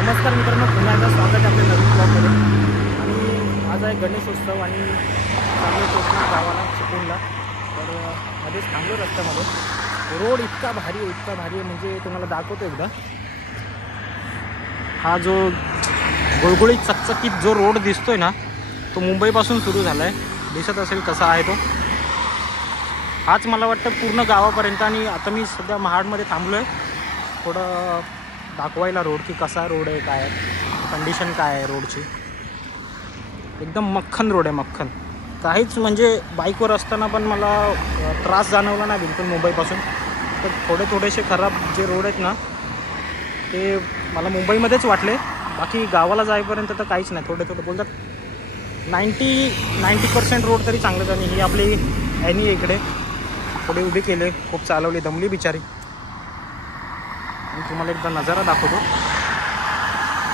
नमस्कार मित्रांनो, पुन्हा एकदा स्वागत आहे आपल्या नवीन ब्लॉगमध्ये. आणि आज आहे गणेशोत्सव आणि चांगले पोचणार गावाला चिपळूणला. तर मध्येच थांबलो रस्त्यामध्ये. रोड इतका भारी आहे म्हणजे तुम्हाला दाखवतो एकदा. हा जो गुळगुळीत चकचकीत जो रोड दिसतोय ना, तो मुंबईपासून सुरू झाला आहे. दिसत असेल कसा आहे तो. हाच मला वाटतं पूर्ण गावापर्यंत. आणि आता मी सध्या महाडमध्ये थांबलो आहे थोडं दाखवायला रोड, की कसा रोड आहे, काय कंडिशन काय आहे रोडची. एकदम मक्खन रोड आहे, मक्खन. काहीच म्हणजे बाईकवर असताना पण मला त्रास जाणवला नाही बिलकुल मुंबईपासून. तर थोडेसे खराब जे रोड आहेत ना, ते मला मुंबईमध्येच वाटले. बाकी गावाला जाईपर्यंत तर काहीच नाही. थोडे बोलतात 90% रोड तरी चांगलेच. आणि ही आपली ॲनी इकडे थोडी उभी केले, खूप चालवली, दमली बिचारी. मी तुम्हाला एकदा नजारा दाखवतो,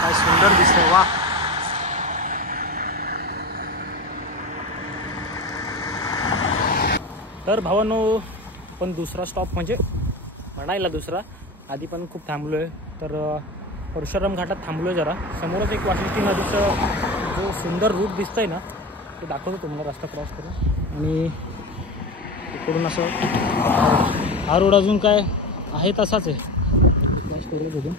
काय सुंदर दिसतंय. वा, तर भावांनो, पण दुसरा स्टॉप म्हणजे म्हणायला दुसरा, आधी पण खूप थांबलो आहे. तर परशुराम घाटात थांबलो आहे जरा. समोरच एक वाशिष्ठी नदीचं जो सुंदर रूट दिसतंय ना, ते दाखवतो तुम्हाला रस्ता क्रॉस करून. आणि इकडून असं हा रोड अजून काय आहे तसाच आहे. बघू,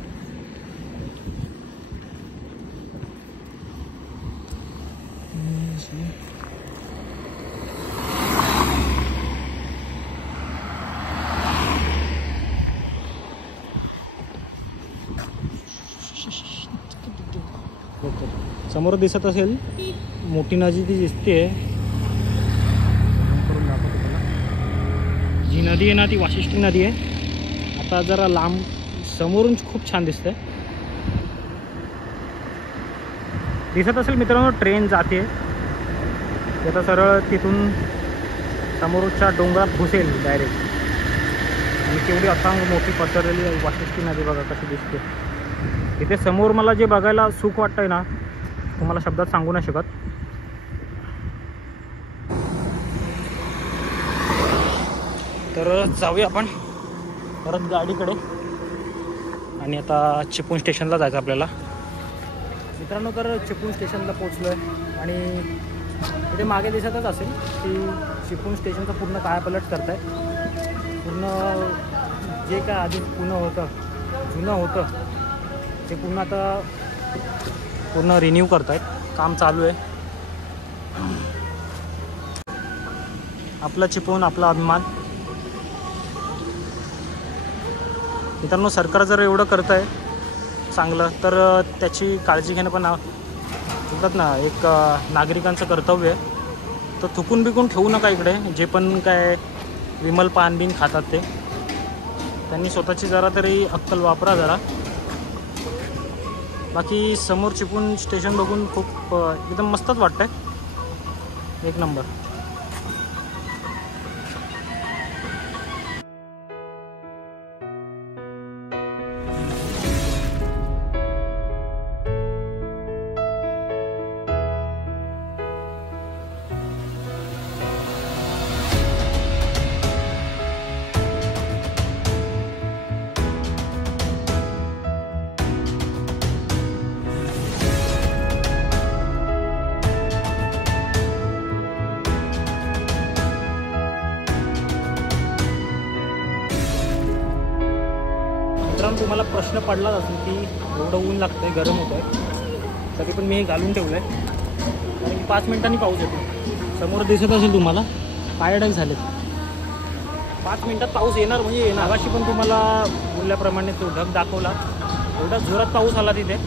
समोर दिसत असेल मोठी नदी ती दिसते. जी नदी आहे ना, ती वाशिष्ठी नदी आहे. आता जरा लांब समोरून खूप छान दिसतंय. दिसत असेल मित्रांनो, ट्रेन जाते. आता सरळ तिथून समोरच्या डोंगरात घुसेल डायरेक्ट. आणि केवढी अथांग मोठी पसरलेली वाशिष्ठी नदी बघा कशी दिसते. इथे समोर मला जे बघायला सुख वाटतंय ना, तुम्हाला शब्दात सांगू नाही शकत. तर जाऊया आपण परत गाडीकडे. आणि आता चिपळूण स्टेशनला जायचं आपल्याला मित्रांनो. तर चिपळूण स्टेशनला पोचलो आहे. आणि इथे मागे दिसतच असेल की चिपळूण स्टेशनचं पूर्ण कायापलट करत आहे. पूर्ण जे काय आधी जुनं होतं ते पूर्ण आता पूर्ण रिन्यू करत आहेत. काम चालू आहे. आपला चिपळूण, आपला अभिमान. मित्रांनो, सरकार जर एवढं करतं आहे चांगलं, तर त्याची काळजी घेणं पण म्हणतात ना, एक नागरिकांचं कर्तव्य आहे. तर थुकून बिकून ठेवू नका इकडे. जे पण काय विमल पान बिन खातात ते, त्यांनी स्वतःची जरा तरी अक्कल वापरा जरा. बाकी समोर चिपळूण स्टेशन बघून खूप एकदम मस्तच वाटतंय, एक नंबर. तुम्हाला प्रश्न पडलाच असेल की एवढं ऊन लागतंय, गरम होत आहे, तरी पण मी हे घालून ठेवलं आहे. आणि 5 मिनिटांनी पाऊस येतो. समोर दिसत असेल तुम्हाला पायडाक झालेत. 5 मिनिटात पाऊस येणार म्हणजे येणार. आगाशी पण तुम्हाला बोलल्याप्रमाणे तो ढग दाखवला. एवढा जोरात पाऊस आला तिथे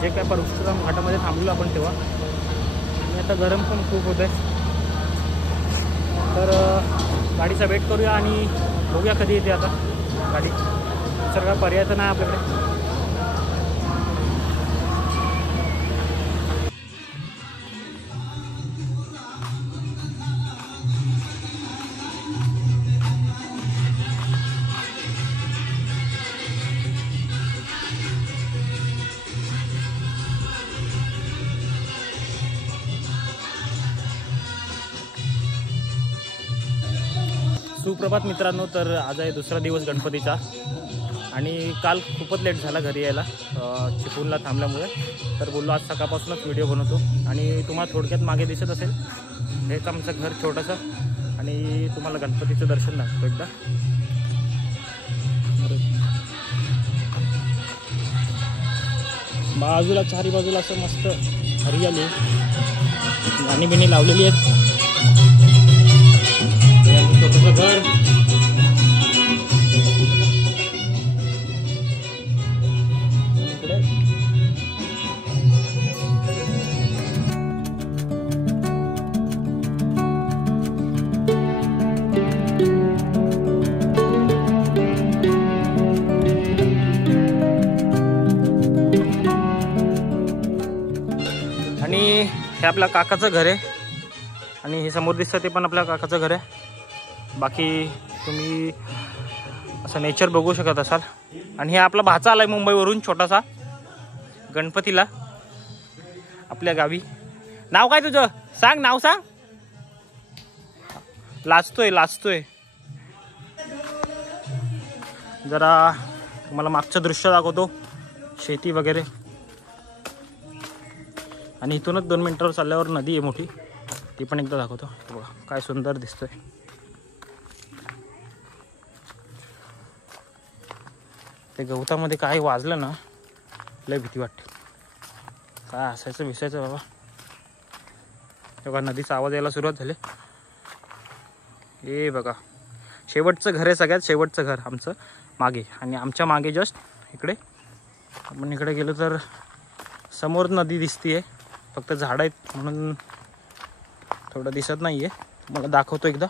जे काय परशुराम घाटामध्ये थांबलो आपण तेव्हा. आणि आता गरम पण खूप होत आहे. तर गाडीचा वेट करूया आणि बघूया कधी येते आता गाडी. दुसरा काय पर्याय तर नाही आपल्याकडे. सुप्रभात मित्रांनो. तर आज आहे दुसरा दिवस गणपतीचा आणि काल खूपच लेट झाला घरी यायला चिपळूणला थांबल्यामुळे, तर बोललो आज सकाळपासूनच व्हिडिओ बनवतो. आणि तुम्हाला थोडक्यात मागे दिसत असेल हेच आमचं घर छोटंसं, आणि तुम्हाला गणपतीचं दर्शन दाखवतो एकदा. बाजूला चारी बाजूला असं मस्त हरियाली, गाणी बिणी लावलेली आहेत. छोटंसं घर, आणि हे आपल्या काकाचं घर आहे. आणि हे समोर दिसतं ते पण आपल्या काकाचं घर आहे. बाकी तुम्ही असं नेचर बघू शकत असाल. आणि हे आपला भाचा आलाय मुंबईवरून छोटासा गणपतीला आपल्या गावी. नाव काय तुझं? सांग, नाव सांग. लाजतोय. जरा तुम्हाला मागचं दृश्य दाखवतो, शेती वगैरे. आणि इथूनच 2 मिनिटावर चालल्यावर नदी आहे मोठी, ती पण एकदा दाखवतो. बघा काय सुंदर दिसतोय. ते गवतामध्ये काय वाजलं ना, लय भीती वाटते. काय असायचं विसायचं बाबा. बघा नदीचा आवाज यायला सुरुवात झाली. हे बघा शेवटचं घर आहे, सगळ्यात शेवटचं घर आमचं मागे. आणि आमच्या मागे जस्ट इकडे आपण इकडे गेलो तर समोर नदी दिसतीये, फक्त झाड आहेत म्हणून थोडं दिसत नाहीये. मला दाखवतो एकदा.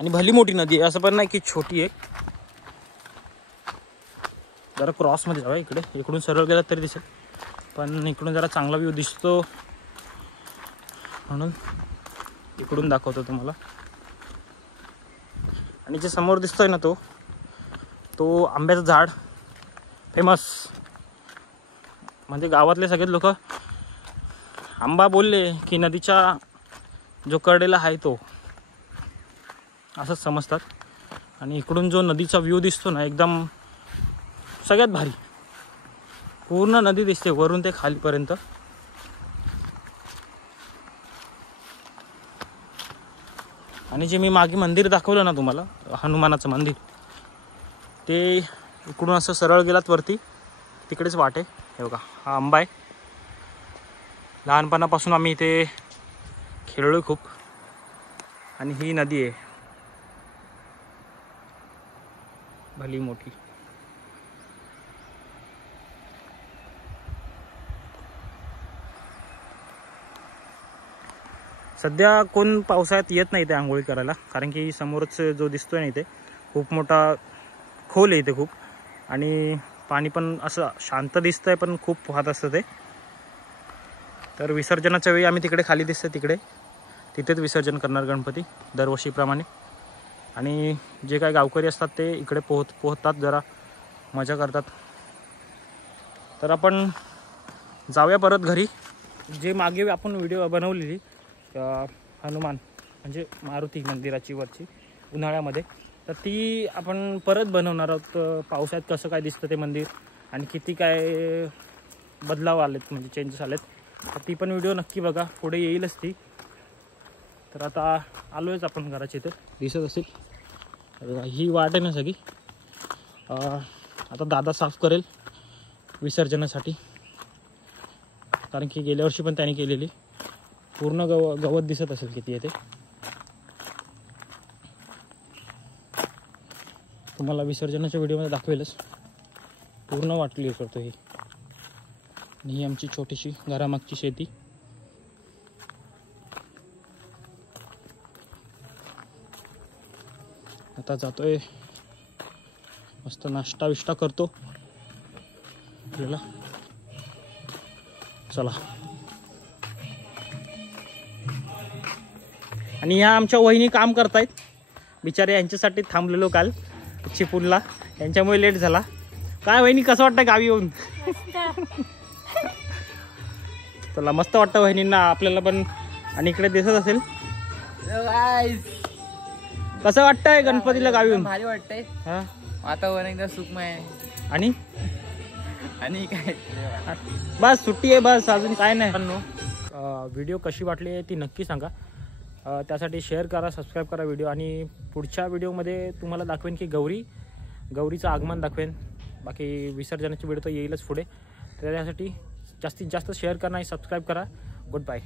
आणि भली मोठी नदी आहे, असं पण नाही की छोटी आहे. जरा क्रॉसमध्ये जावा इकडे, इकडून सरळ गेला तरी दिसेल, पण इकडून जरा चांगला व्ह्यू दिसतो म्हणून इकडून दाखवतो तुम्हाला. आणि जे समोर दिसतोय ना तो आंब्याचं झाड फेमस. म्हणजे गावातले सगळे लोक आंबा बोलले की नदीच्या जो कडेला आहे तो असंच समजतात. आणि इकडून जो नदीचा व्ह्यू दिसतो ना एकदम सगळ्यात भारी. पूर्ण नदी दिसते वरून ते खालीपर्यंत. आणि जे मी मागे मंदिर दाखवलं ना तुम्हाला, हनुमानाचं मंदिर, ते इकडून असं सरळ गेलात वरती तिकडेच वाट आहे. हे बघा हा आंबा आहे. लहानपणापासून आम्ही इथे खेळलोय खूप. आणि ही नदी आहे भली मोठी. सध्या कोण पावसाळ्यात येत नाही इथे आंघोळी करायला, कारण की समोरच जो दिसतोय ना इथे खूप मोठा खोल आहे इथे खूप. आणि पाणी पण असं शांत दिसतंय पण खूप वाहत असतं ते. तर विसर्जनाच्या वेळी आम्ही तिकडे खाली दिसतं तिथेच विसर्जन करणार गणपती दरवर्षीप्रमाणे. आणि जे काय गावकरी असतात ते इकडे पोहतात, जरा मजा करतात. तर आपण जाऊया परत घरी. जे मागे आपण व्हिडिओ बनवलेली हनुमान म्हणजे मारुती मंदिराची वरची उन्हाळ्यामध्ये, तर ती आपण परत बनवणार आहोत. पावसाळ्यात कसं काय दिसतं ते मंदिर आणि किती काय बदलाव आलेत, म्हणजे चेंजेस आलेत, तर ती पण व्हिडिओ नक्की बघा, पुढे येईलच ती. तर आता आलोयच आपण घराच्या इथे, दिसत असेल ही वाट आहे ना सगळी. आता दादा साफ करेल विसर्जनासाठी, कारण की गेल्या वर्षी पण त्याने केलेली. पूर्ण गवत दिसत असेल किती येते तुम्हाला. विसर्जनाच्या व्हिडिओमध्ये दाखवेलच. पूर्ण वाटली करतो ही. ही आमची छोटीशी घरामागची शेती. आता जातोय, मस्त नाश्ता विष्टा करतो आपल्याला. चला. आणि या आमच्या वहिनी काम करतायत बिचारे, यांच्यासाठी थांबलेलो काल चिपळूणला, यांच्यामुळे लेट झाला. काय वहिनी कसं वाटतं गावी येऊन? चला मस्त वाटतं वहिनींना, आपल्याला पण. आणि इकडे दिसत असेल कसं वाटतंय गणपतीला गावी येऊन? भारी वाटतंय. हा वातावरण एकदम सुखमय आहे. आणि आणि काय बस सुट्टी आहे, बस अजून काय नाही. व्हिडिओ कशी वाटली आहे ती नक्की सांगा. त्यासाठी शेअर करा, सबस्क्राईब करा व्हिडिओ. आणि पुढच्या व्हिडिओमध्ये तुम्हाला दाखवेन की गौरीचं आगमन दाखवेन. बाकी विसर्जनाची व्हिडिओ तर येईलच पुढे. तर त्यासाठी जास्तीत जास्त शेअर करा आणि सबस्क्राईब करा. Good bye.